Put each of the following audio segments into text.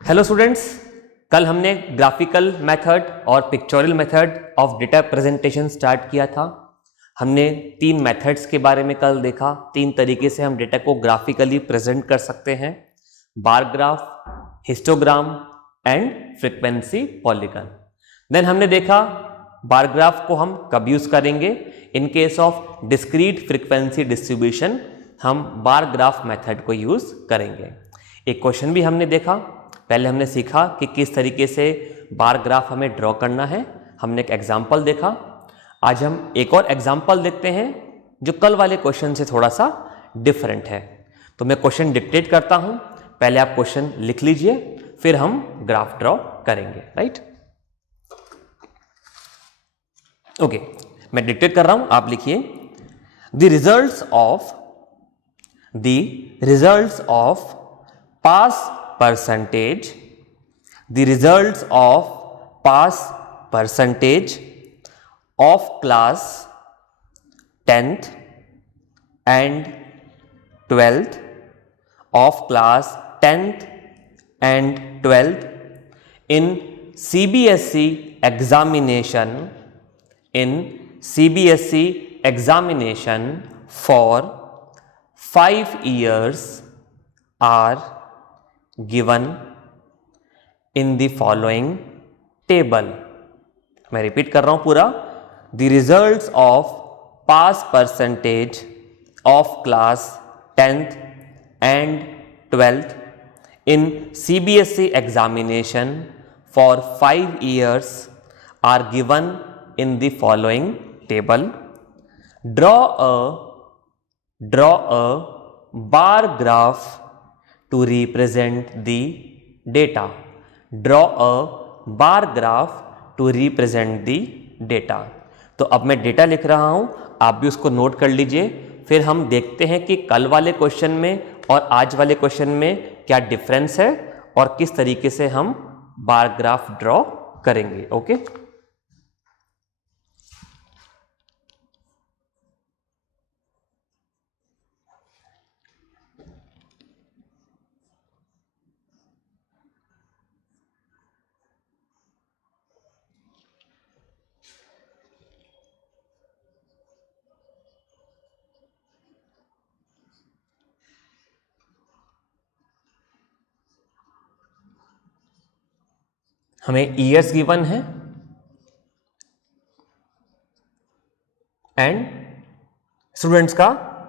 Hello students, कल हमने graphical method और pictorial method of data presentation start किया था। हमने तीन मेथड्स के बारे में कल देखा। तीन तरीके से हम डेटा को ग्राफिकली प्रेजेंट कर सकते हैं: bar graph, histogram and frequency polygon. Then हमने देखा बार ग्राफ को हम कब यूज करेंगे। In case of discrete frequency distribution हम बार ग्राफ मेथड को यूज करेंगे। एक क्वेश्चन भी हमने देखा। पहले हमने सीखा कि किस तरीके से बार ग्राफ हमें ड्रॉ करना है। हमने एक एग्जाम्पल देखा। आज हम एक और एग्जाम्पल देखते हैं जो कल वाले क्वेश्चन से थोड़ा सा डिफरेंट है। तो मैं क्वेश्चन डिक्टेट करता हूं, पहले आप क्वेश्चन लिख लीजिए, फिर हम ग्राफ ड्रॉ करेंगे। राइट, ओके, मैं डिक्टेट कर रहा हूं, आप लिखिए। The results of pass percentage, the results of pass percentage of class 10th and 12th of class 10th and 12th in CBSE examination for 5 years are given in the following table। मैं repeat कर रहा हूं पूरा। The results of pass percentage of class 10th and 12th in CBSE examination for 5 years are given in the following table। Draw a bar graph to represent the data। Draw a bar graph to represent the data। तो अब मैं data लिख रहा हूं, आप भी उसको note कर लीजिए। फिर हम देखते हैं कि कल वाले क्वेश्चन में और आज वाले क्वेश्चन में क्या डिफरेंस है और किस तरीके से हम बार ग्राफ ड्रॉ करेंगे। ओके, हमें ईयर्स गिवन है एंड स्टूडेंट्स का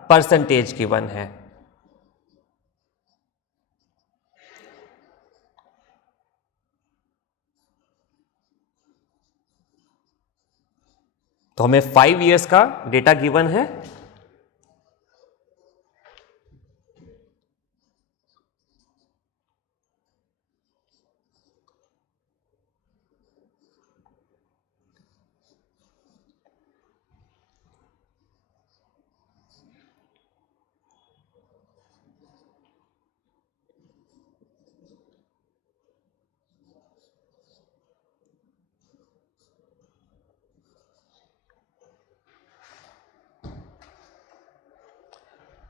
परसेंटेज गिवन है। तो हमें 5 इयर्स का डेटा गिवन है।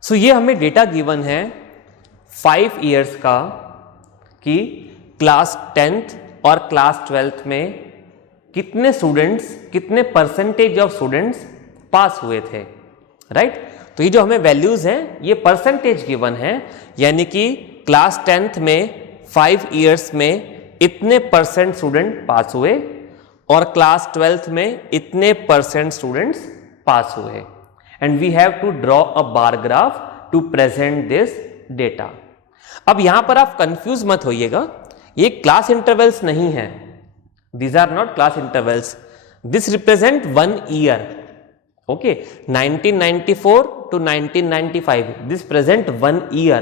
सो ये हमें डेटा गिवन है 5 इयर्स का कि क्लास 10th और क्लास 12th में कितने स्टूडेंट्स, कितने परसेंटेज ऑफ स्टूडेंट्स पास हुए थे। राइट, तो ये जो हमें वैल्यूज हैं ये परसेंटेज गिवन है, यानी कि क्लास 10th में 5 इयर्स में इतने परसेंट स्टूडेंट पास हुए और क्लास 12th में इतने परसेंट स्टूडेंट्स पास हुए। And we have to draw a bar graph to present this data। अब यहां पर आप कंफ्यूज मत होइएगा, ये क्लास इंटरवल्स नहीं है। These are not class intervals। This represent 1 year। Okay, 1994 to 1995, this present 1 year।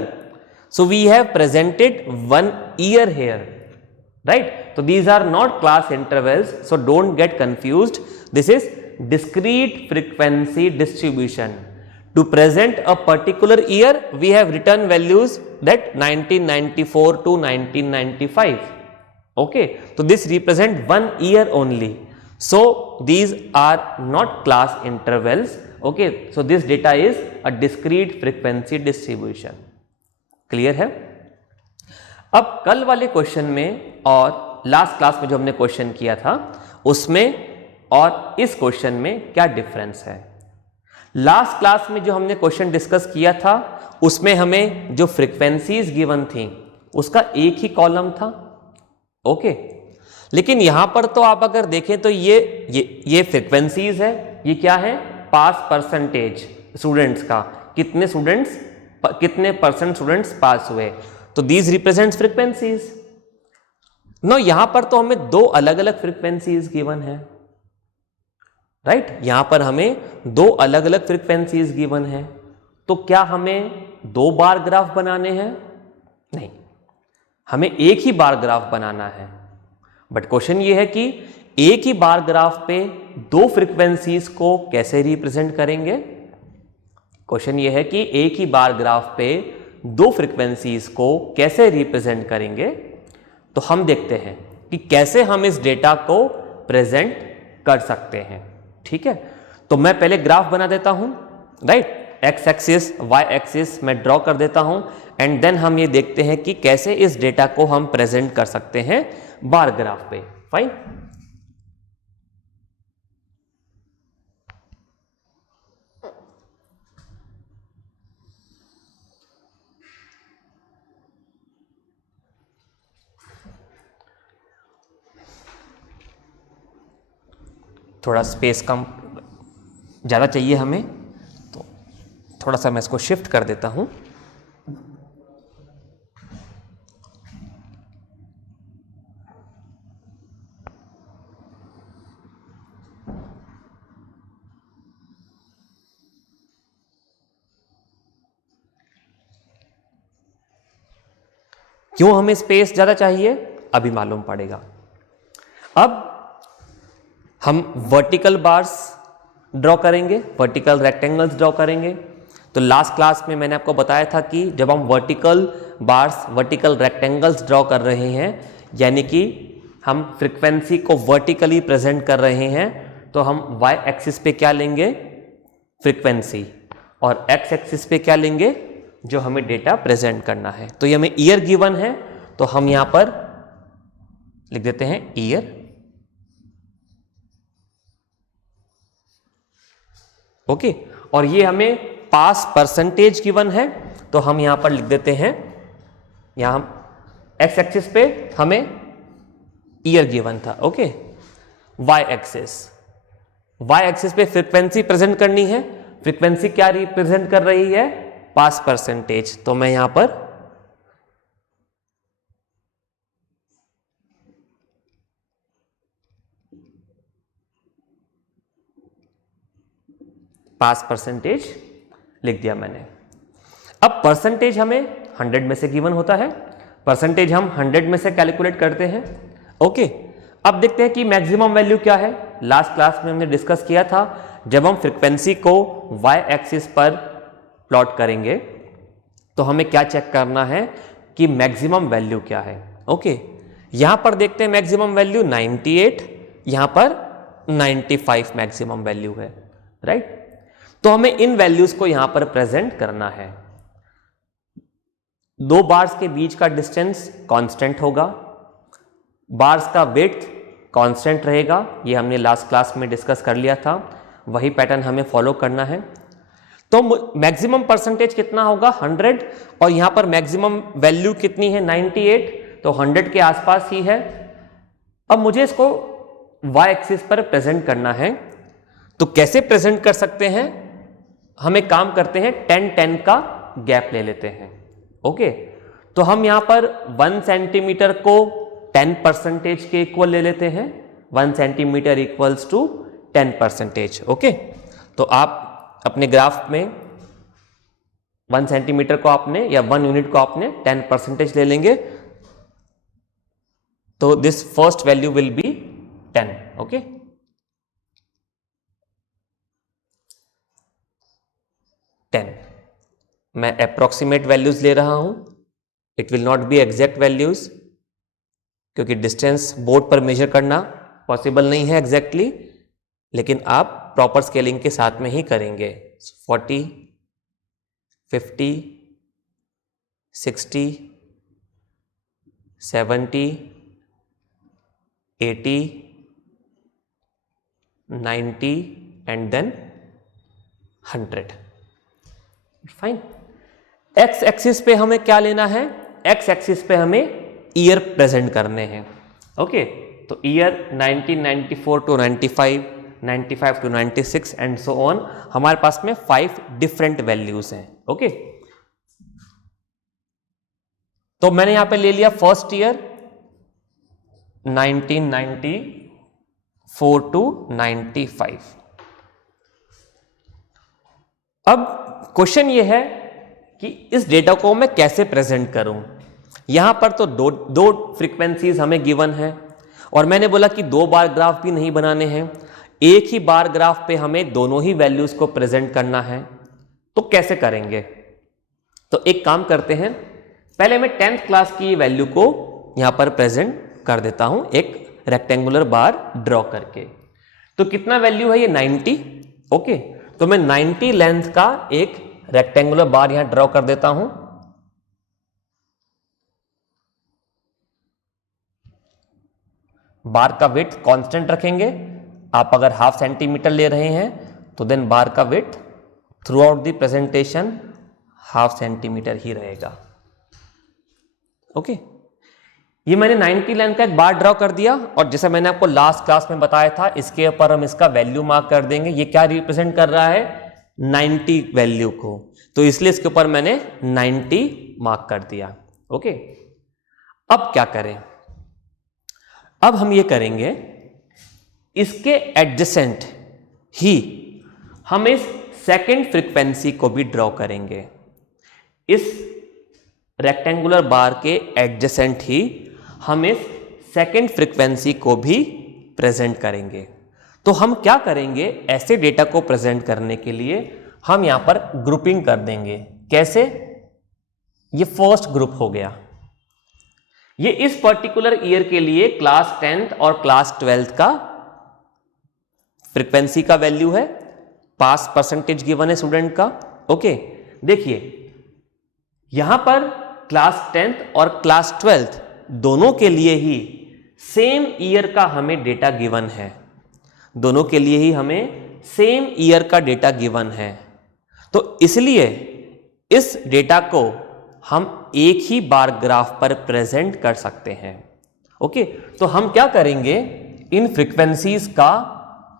So we have presented 1 year here, right? So these are not class intervals, so don't get confused। This is discrete frequency distribution। To present a particular year, we have written values that 1994 to 1995। Okay, so this represent 1 year only। So these are not class intervals। Okay, so this data is a discrete frequency distribution। Clear है? अब कल वाले question में और last class में जो हमने question किया था उसमें और इस क्वेश्चन में क्या डिफरेंस है। लास्ट क्लास में जो हमने क्वेश्चन डिस्कस किया था उसमें हमें जो फ्रीक्वेंसीज गिवन थी उसका एक ही कॉलम था, ओके। लेकिन यहां पर तो आप अगर देखें तो ये फ्रीक्वेंसीज है, ये क्या है, पास परसेंटेज स्टूडेंट्स का, कितने परसेंट स्टूडेंट्स पास हुए, तो दीज रिप्रेजेंट्स फ्रीक्वेंसीज। नो यहां पर तो हमें दो अलग अलग फ्रीक्वेंसीज गिवन है, राइट। यहां पर हमें दो अलग अलग फ्रीक्वेंसीज गिवन है, तो क्या हमें दो बार ग्राफ बनाने हैं? नहीं, हमें एक ही बार ग्राफ बनाना है। बट क्वेश्चन ये है कि एक ही बार ग्राफ पे दो फ्रीक्वेंसीज को कैसे रिप्रेजेंट करेंगे। क्वेश्चन ये है कि एक ही बार ग्राफ पे दो फ्रीक्वेंसीज को कैसे रिप्रेजेंट करेंगे। तो हम देखते हैं कि कैसे हम इस डेटा को प्रेजेंट कर सकते हैं, ठीक है। तो मैं पहले ग्राफ बना देता हूं, right. X axis Y axis मैं ड्रॉ कर देता हूं एंड देन हम ये देखते हैं कि कैसे इस डेटा को हम प्रेजेंट कर सकते हैं बार ग्राफ पे। फाइन, थोड़ा स्पेस कम ज़्यादा चाहिए हमें, तो थोड़ा सा मैं इसको शिफ्ट कर देता हूं। क्यों हमें स्पेस ज़्यादा चाहिए अभी मालूम पड़ेगा। अब हम वर्टिकल बार्स ड्रॉ करेंगे, वर्टिकल रेक्टेंगल्स ड्रॉ करेंगे। तो लास्ट क्लास में मैंने आपको बताया था कि जब हम vertical bars, vertical rectangles draw कर रहे हैं, यानी कि हम फ्रीक्वेंसी को वर्टिकली प्रेजेंट कर रहे हैं, तो हम वाई एक्सिस पे क्या लेंगे, फ्रीक्वेंसी, और एक्स एक्सिस पे क्या लेंगे, जो हमें डेटा प्रेजेंट करना है। तो ये हमें ईयर गिवन है, तो हम यहां पर लिख देते हैं ईयर, ओके। और ये हमें पास परसेंटेज गिवन है, तो हम यहां पर लिख देते हैं, यहां हम एक्स एक्सिस पे हमें ईयर गिवन था, ओके। वाई एक्सिस पे फ्रीक्वेंसी प्रेजेंट करनी है। फ्रीक्वेंसी क्या रिप्रेजेंट कर रही है, पास परसेंटेज, तो मैं यहां पर पास परसेंटेज लिख दिया मैंने। अब परसेंटेज हमें 100 में से गिवन होता है, परसेंटेज हम 100 में से कैलकुलेट करते हैं, ओके। अब देखते हैं कि मैक्सिमम वैल्यू क्या है। लास्ट क्लास में हमने डिस्कस किया था, जब हम फ्रीक्वेंसी को वाई एक्सिस पर प्लॉट करेंगे तो हमें क्या चेक करना है कि मैक्सिमम वैल्यू क्या है, ओके। यहां पर देखते हैं मैक्सिमम वैल्यू 98, यहां पर 95 मैक्सिमम वैल्यू है, राइट। तो हमें इन वैल्यूज को यहां पर प्रेजेंट करना है। दो बार्स के बीच का डिस्टेंस कांस्टेंट होगा, बार्स का विड्थ कांस्टेंट रहेगा, ये हमने लास्ट क्लास में डिस्कस कर लिया था, वही पैटर्न हमें फॉलो करना है। तो मैक्सिमम परसेंटेज कितना होगा, 100, और यहां पर मैक्सिमम वैल्यू कितनी है, 98, तो 100 के आसपास ही है। अब मुझे इसको वाई एक्सिस पर प्रेजेंट करना है, तो कैसे प्रेजेंट कर सकते हैं, हम एक काम करते हैं, 10-10 का गैप ले लेते हैं, ओके। तो हम यहां पर 1 सेंटीमीटर को 10% के इक्वल ले लेते हैं, 1 सेंटीमीटर इक्वल्स टू 10%, ओके। तो आप अपने ग्राफ में 1 सेंटीमीटर को आपने, या 1 यूनिट को आपने 10% ले लेंगे, तो this first value will B 10, okay. मैं अप्रोक्सीमेट वैल्यूज ले रहा हूं, it will not be exact values, क्योंकि डिस्टेंस बोर्ड पर मेजर करना पॉसिबल नहीं है एग्जैक्टली, लेकिन आप प्रॉपर स्केलिंग के साथ में ही करेंगे। 40, 50, 60, 70, 80, 90 and then 100। Fine. X axis पे हमें क्या लेना है? एक्स एक्सिस पे हमें ईयर प्रेजेंट करने हैं। ओके, तो year 1994 to 95, 95 to 96 and so on. हमारे पास में 5 डिफरेंट वैल्यूज हैं। ओके, तो मैंने यहां पे ले लिया फर्स्ट ईयर 1994 टू 95। अब क्वेश्चन ये है कि इस डेटा को मैं कैसे प्रेजेंट करूं। यहां पर तो दो फ्रीक्वेंसीज हमें गिवन है और मैंने बोला कि 2 बार ग्राफ भी नहीं बनाने हैं, एक ही बार ग्राफ पे हमें दोनों ही वैल्यूज को प्रेजेंट करना है। तो कैसे करेंगे? तो एक काम करते हैं, पहले मैं 10th क्लास की वैल्यू को यहां पर प्रेजेंट कर देता हूं एक रेक्टेंगुलर बार ड्रॉ करके। तो कितना वैल्यू है ये? 90। ओके, तो मैं 90 लेंथ का एक रेक्टेंगुलर बार यहां ड्रॉ कर देता हूं। बार का विड्थ कांस्टेंट रखेंगे। आप अगर ½ सेंटीमीटर ले रहे हैं तो देन बार का width throughout the presentation ½ centimetre ही रहेगा। ओके, ये मैंने 90 लेंथ का एक बार ड्रॉ कर दिया और जैसे मैंने आपको लास्ट क्लास में बताया था, इसके ऊपर हम इसका वैल्यू मार्क कर देंगे। ये क्या रिप्रेजेंट कर रहा है? 90 वैल्यू को, तो इसलिए इसके ऊपर मैंने 90 मार्क कर दिया। ओके, अब क्या करें? अब हम ये करेंगे, इसके एडजेसेंट ही हम इस सेकंड फ्रीक्वेंसी को भी ड्रॉ करेंगे। इस रेक्टेंगुलर बार के एडजेसेंट ही हम इस सेकंड फ्रीक्वेंसी को भी प्रेजेंट करेंगे। तो हम क्या करेंगे? ऐसे डेटा को प्रेजेंट करने के लिए हम यहां पर ग्रुपिंग कर देंगे। कैसे? ये फर्स्ट ग्रुप हो गया, ये इस पर्टिकुलर ईयर के लिए क्लास 10th और क्लास 12th का फ्रीक्वेंसी का वैल्यू है, पास परसेंटेज गिवन है स्टूडेंट का। ओके, देखिए यहां पर क्लास 10th और क्लास 12th दोनों के लिए ही सेम ईयर का हमें डेटा गिवन है। दोनों के लिए ही हमें सेम ईयर का डेटा गिवन है, तो इसलिए इस डेटा को हम एक ही बार ग्राफ पर प्रेजेंट कर सकते हैं। ओके, तो हम क्या करेंगे? इन फ्रीक्वेंसीज का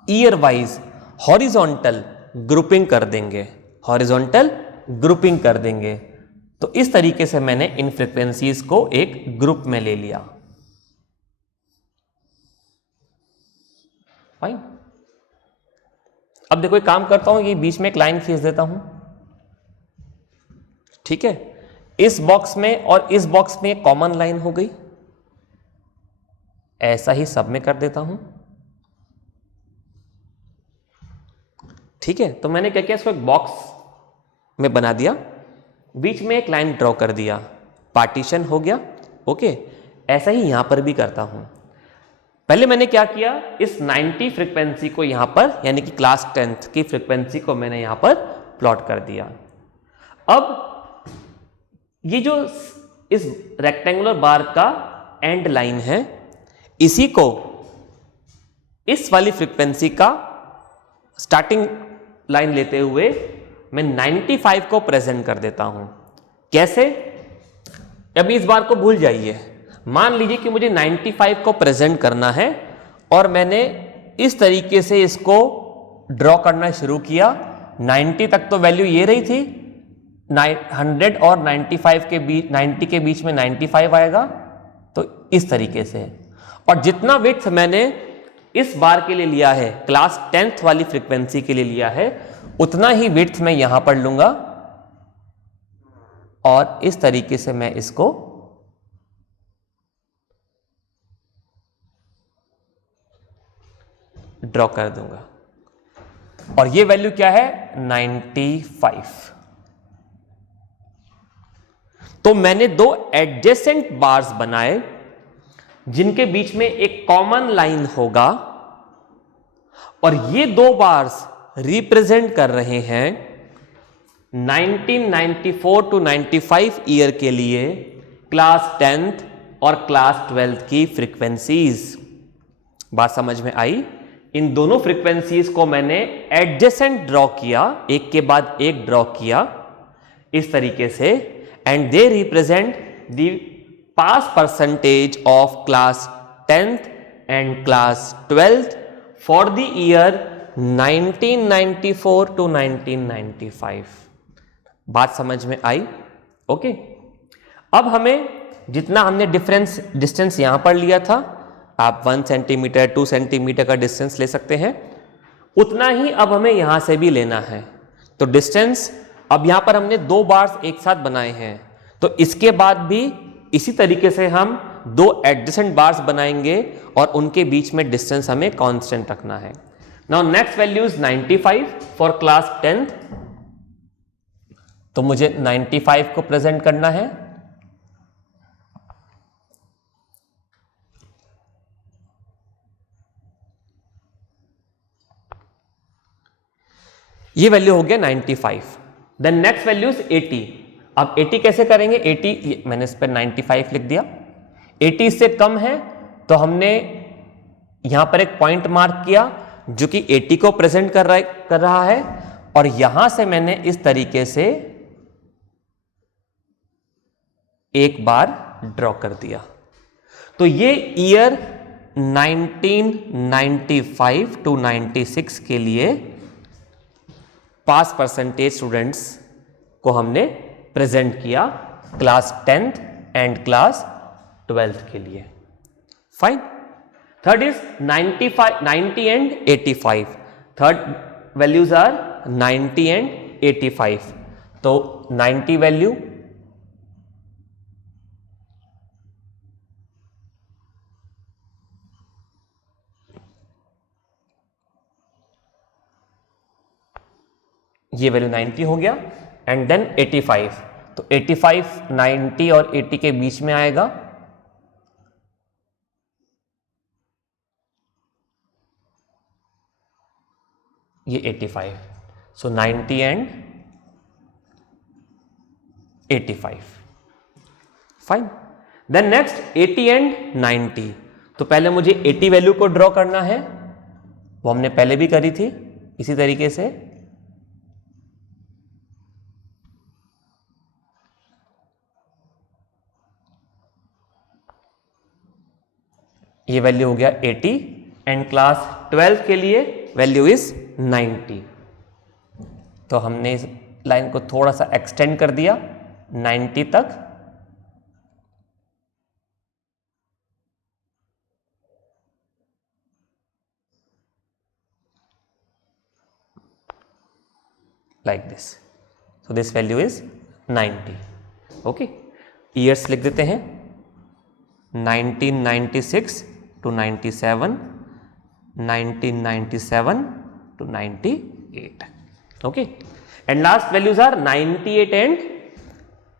ईयर वाइज हॉरिजॉन्टल ग्रुपिंग कर देंगे। हॉरिजॉन्टल ग्रुपिंग कर देंगे। तो इस तरीके से मैंने इन फ्रीक्वेंसीज को एक ग्रुप में ले लिया। फाइन। अब देखो एक काम करता हूं, ये बीच में एक लाइन खींच देता हूं। ठीक है, इस बॉक्स में और इस बॉक्स में कॉमन लाइन हो गई। ऐसा ही सब में कर देता हूं। ठीक है, तो मैंने क्या किया, इसको एक बॉक्स में बना दिया, बीच में एक लाइन ड्रॉ कर दिया, पार्टीशन हो गया। ओके, ऐसा ही यहां पर भी करता हूं। पहले मैंने क्या किया, इस 90 फ्रीक्वेंसी को यहां पर, यानी कि क्लास 10th की फ्रीक्वेंसी को मैंने यहां पर प्लॉट कर दिया। अब ये जो इस रेक्टेंगुलर बार का एंड लाइन है, इसी को इस वाली फ्रीक्वेंसी का स्टार्टिंग लाइन लेते हुए मैं 95 को प्रेजेंट कर देता हूं। कैसे? अभी इस बार को भूल जाइए। मान लीजिए कि मुझे 95 को प्रेजेंट करना है और मैंने इस तरीके से इसको ड्रॉ करना शुरू किया। 90 तक तो वैल्यू ये रही थी, 100 और 95 के बीच, 90 के बीच में 95 आएगा, तो इस तरीके से। और जितना विड्थ मैंने इस बार के लिए लिया है, क्लास 10th वाली फ्रीक्वेंसी के लिए लिया है, उतना ही विड्थ मैं यहां पर लूंगा और इस तरीके से मैं इसको ड्रॉ कर दूंगा। और ये वैल्यू क्या है? 95। तो मैंने दो एडजेसेंट बार्स बनाए जिनके बीच में एक कॉमन लाइन होगा और ये दो बार्स रिप्रेजेंट कर रहे हैं 1994 टू 95 ईयर के लिए क्लास 10th और क्लास 12th की फ्रीक्वेंसीज। बात समझ में आई? इन दोनों फ्रीक्वेंसीज को मैंने एडजेसेंट ड्रॉ किया, एक के बाद एक ड्रॉ किया इस तरीके से, and they represent the pass percentage of class 10th and class 12th for the year 1994 to 1995। बात समझ में आई? ओके। अब हमें जितना हमने डिस्टेंस यहां पर लिया था, आप 1 सेंटीमीटर 2 सेंटीमीटर का डिस्टेंस ले सकते हैं, उतना ही अब हमें यहां से भी लेना है। तो डिस्टेंस अब यहां पर हमने 2 बार्स एक साथ बनाए हैं, तो इसके बाद भी इसी तरीके से हम 2 एडजेसेंट बार्स बनाएंगे और उनके बीच में डिस्टेंस हमें कांस्टेंट रखना है। Now next value is 95 for class 10th। तो मुझे 95 को प्रेजेंट करना है। ये वैल्यू हो गया 95। Then next value is 80। अब 80 कैसे करेंगे? 80 मैंने इस पर 95 लिख दिया। 80 इससे कम है तो हमने यहां पर एक पॉइंट मार्क किया जो कि 80 को प्रेजेंट कर रहा है, और यहां से मैंने इस तरीके से एक बार ड्रॉ कर दिया। तो ये ईयर 1995 to 96 के लिए पास परसेंटेज स्टूडेंट्स को हमने प्रेजेंट किया class 10th and class 12th के लिए। Fine. Third is 90 and 85। Third values are 90 and 85। तो 90 वैल्यू, ये वैल्यू 90 हो गया, एंड देन 85। तो 85 90 और 80 के बीच में आएगा। ये 85। So 90 and 85। Fine. Then next 80 and 90। तो पहले मुझे 80 वैल्यू को ड्रॉ करना है, वो हमने पहले भी करी थी इसी तरीके से। ये वैल्यू हो गया 80, एंड क्लास 12 के लिए वैल्यू इज 90। तो हमने इस लाइन को थोड़ा सा एक्सटेंड कर दिया 90 तक। Like this. So this value is 90। Okay. Years लिख देते हैं 1996 to 97, 1997 to 98। Okay. And last values are 98 and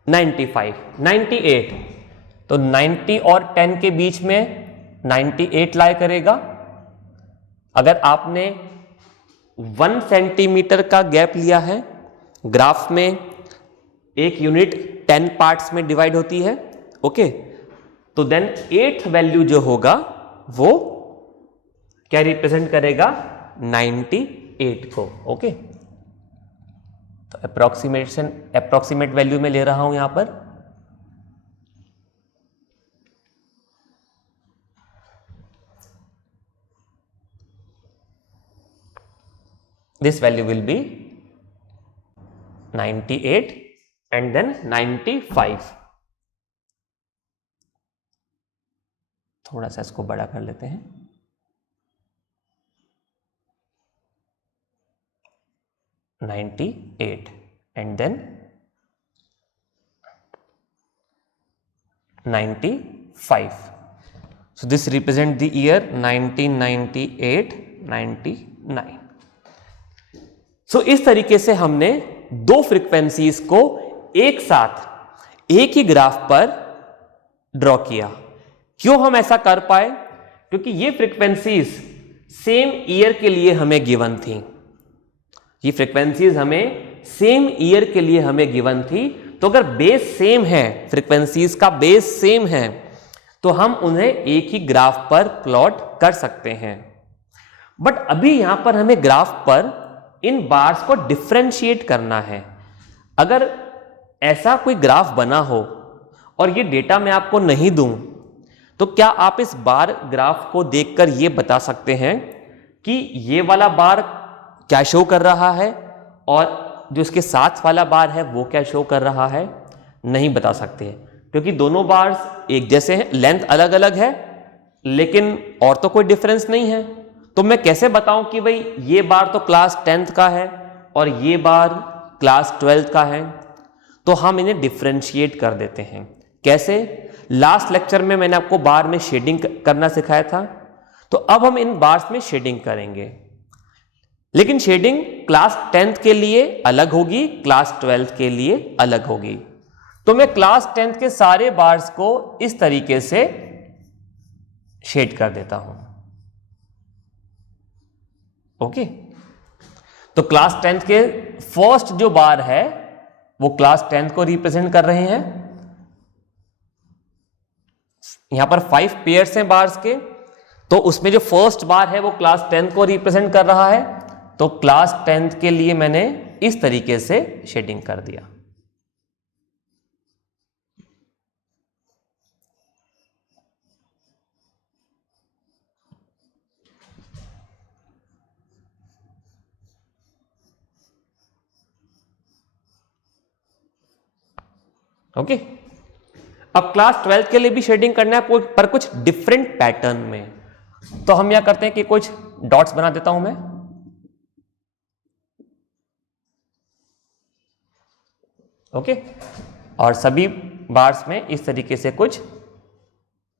95। 98 तो 90 और 10 के बीच में 98 लाई करेगा। अगर आपने 1 सेंटीमीटर का गैप लिया है, ग्राफ में एक यूनिट 10 पार्ट्स में डिवाइड होती है। ओके। तो देन 8th वैल्यू जो होगा वो क्या रिप्रेजेंट करेगा? 98 को। ओके। तो अप्रोक्सीमेट वैल्यू में ले रहा हूं यहां पर। This value will be 98 and then 95। थोड़ा सा इसको बड़ा कर लेते हैं। 98 and then 95। So this represent the year 1998-99। So इस तरीके से हमने 2 फ्रीक्वेंसीज को एक साथ एक ही ग्राफ पर ड्रॉ किया। क्यों हम ऐसा कर पाए? क्योंकि ये फ्रीक्वेंसीज सेम ईयर के लिए हमें गिवन थी। ये फ्रीक्वेंसीज हमें सेम ईयर के लिए हमें गिवन थी। तो अगर बेस सेम है, फ्रीक्वेंसीज का बेस सेम है, तो हम उन्हें एक ही ग्राफ पर प्लॉट कर सकते हैं। बट अभी यहां पर हमें ग्राफ पर इन बार्स को डिफरेंशिएट करना है। अगर ऐसा कोई ग्राफ बना हो और ये डेटा मैं आपको नहीं दूं, तो क्या आप इस बार ग्राफ को देखकर ये बता सकते हैं कि ये वाला बार क्या शो कर रहा है और जो इसके साथ वाला बार है वो क्या शो कर रहा है? नहीं बता सकते, क्योंकि दोनों बार्स एक जैसे हैं, लेंथ अलग अलग है, लेकिन और तो कोई डिफरेंस नहीं है। तो मैं कैसे बताऊं कि भाई ये बार तो क्लास 10th का है और ये बार क्लास 12th का है? तो हम इन्हें डिफरेंशिएट कर देते हैं। कैसे? लास्ट लेक्चर में मैंने आपको बार में शेडिंग करना सिखाया था, तो अब हम इन बार्स में शेडिंग करेंगे, लेकिन शेडिंग क्लास 10th के लिए अलग होगी, क्लास 12th के लिए अलग होगी। तो मैं क्लास 10th के सारे बार्स को इस तरीके से शेड कर देता हूं। ओके, तो क्लास 10th के फर्स्ट जो बार है वो क्लास 10th को रिप्रेजेंट कर रहे हैं। यहां पर 5 पेयर्स हैं बार्स के, तो उसमें जो फर्स्ट बार है वो क्लास 10th को रिप्रेजेंट कर रहा है। तो क्लास 10th के लिए मैंने इस तरीके से शेडिंग कर दिया। ओके, अब क्लास 12th के लिए भी शेडिंग करना है, पर कुछ डिफरेंट पैटर्न में। तो हम यह करते हैं कि कुछ डॉट्स बना देता हूं मैं। ओके, और सभी बार्स में इस तरीके से कुछ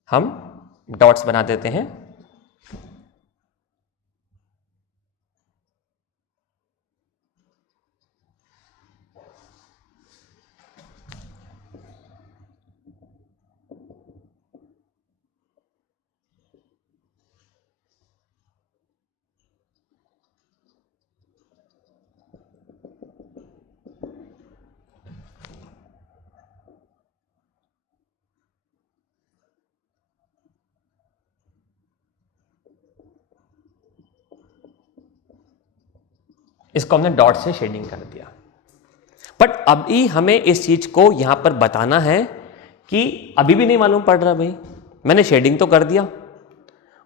हम डॉट्स बना देते हैं। इसको हमने डॉट से शेडिंग कर दिया। बट अभी हमें इस चीज को यहां पर बताना है कि अभी भी नहीं मालूम पड़ रहा भाई, मैंने शेडिंग तो कर दिया,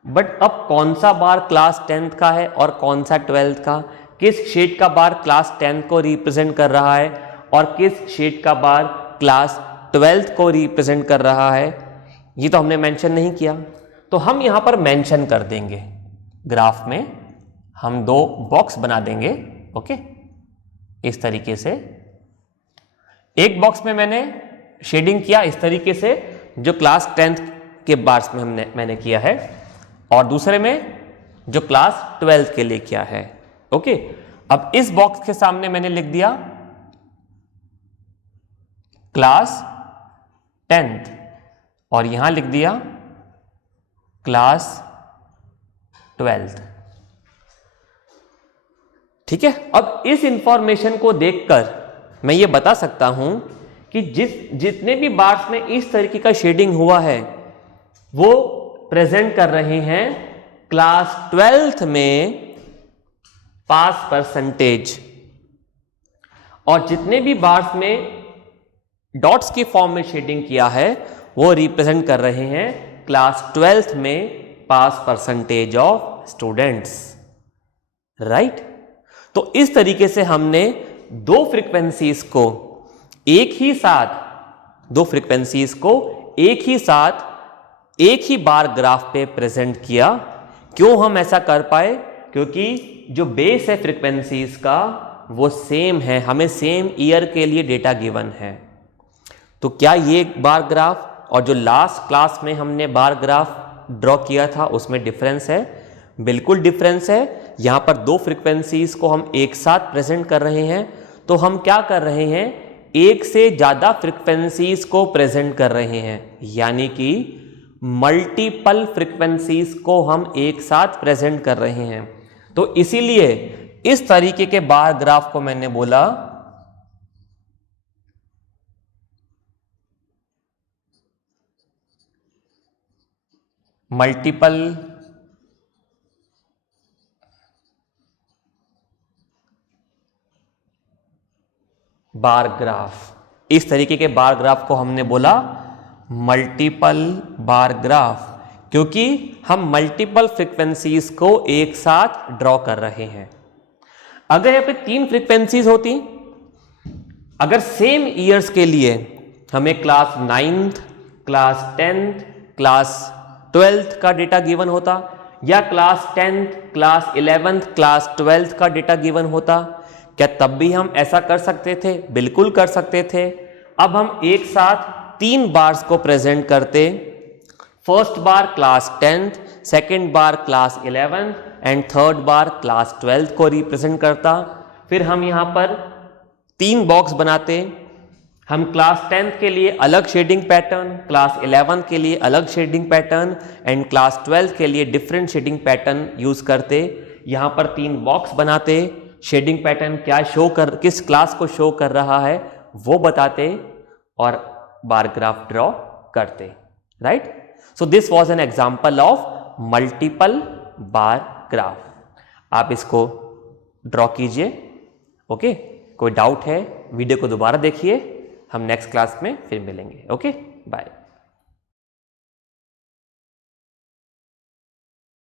बट अब कौन सा बार क्लास 10th का है और कौन सा 12th का, किस शेड का बार क्लास 10th को रिप्रेजेंट कर रहा है और किस शेड का बार क्लास 12th को रिप्रेजेंट कर रहा है, ये तो हमने मेंशन नहीं किया। तो हम यहां पर मेंशन कर देंगे। ग्राफ में हम 2 बॉक्स बना देंगे। ओके, इस तरीके से एक बॉक्स में मैंने शेडिंग किया इस तरीके से जो क्लास 10th के बार्स में मैंने किया है, और दूसरे में जो क्लास 12th के लिए किया है। ओके, अब इस बॉक्स के सामने मैंने लिख दिया क्लास 10th और यहां लिख दिया क्लास 12th। ठीक है, अब इस इंफॉर्मेशन को देखकर मैं ये बता सकता हूं कि जितने भी बार्स में इस तरीके का शेडिंग हुआ है वो प्रेजेंट कर रहे हैं क्लास 12th में पास परसेंटेज, और जितने भी बार्स में डॉट्स की फॉर्म में शेडिंग किया है वो रिप्रेजेंट कर रहे हैं क्लास 12th में पास परसेंटेज ऑफ स्टूडेंट्स। राइट, तो इस तरीके से हमने दो फ्रीक्वेंसीज को एक ही साथ एक ही बार ग्राफ पे प्रेजेंट किया। क्यों हम ऐसा कर पाए? क्योंकि जो बेस है फ्रीक्वेंसीज का वो सेम है, हमें सेम ईयर के लिए डेटा गिवन है। तो क्या ये बार ग्राफ और जो लास्ट क्लास में हमने बार ग्राफ ड्रॉ किया था उसमें डिफरेंस है? बिल्कुल डिफरेंस है। यहां पर दो फ्रीक्वेंसीज को हम एक साथ प्रेजेंट कर रहे हैं, तो हम क्या कर रहे हैं, एक से ज्यादा फ्रीक्वेंसीज को प्रेजेंट कर रहे हैं, यानी कि मल्टीपल फ्रीक्वेंसीज को हम एक साथ प्रेजेंट कर रहे हैं। तो इसीलिए इस तरीके के बार ग्राफ को मैंने बोला मल्टीपल बार ग्राफ, इस तरीके के बार ग्राफ को हमने बोला मल्टीपल बार ग्राफ, क्योंकि हम मल्टीपल फ्रीक्वेंसीज को एक साथ ड्रॉ कर रहे हैं। अगर यहाँ पे 3 फ्रीक्वेंसीज होती, अगर सेम ईयर्स के लिए हमें class 9th, class 10th, class 12th का डेटा गिवन होता, या class 10th, class 11th, class 12th का डेटा गिवन होता, क्या तब भी हम ऐसा कर सकते थे? बिल्कुल कर सकते थे। अब हम एक साथ 3 बार्स को प्रेजेंट करते, first bar class 10th, second bar class 11th and third bar class 12th को रिप्रेजेंट करता। फिर हम यहाँ पर 3 बॉक्स बनाते, हम क्लास 10th के लिए अलग शेडिंग पैटर्न, क्लास 11th के लिए अलग shading pattern and class 12th के लिए डिफरेंट शेडिंग पैटर्न यूज करते। यहाँ पर 3 बॉक्स बनाते, शेडिंग पैटर्न क्या शो कर, किस क्लास को शो कर रहा है वो बताते और बार ग्राफ ड्रॉ करते, right. So this was an example of multiple bar graph. आप इसको ड्रॉ कीजिए, ओके। कोई डाउट है वीडियो को दोबारा देखिए, हम नेक्स्ट क्लास में फिर मिलेंगे, ओके, बाय।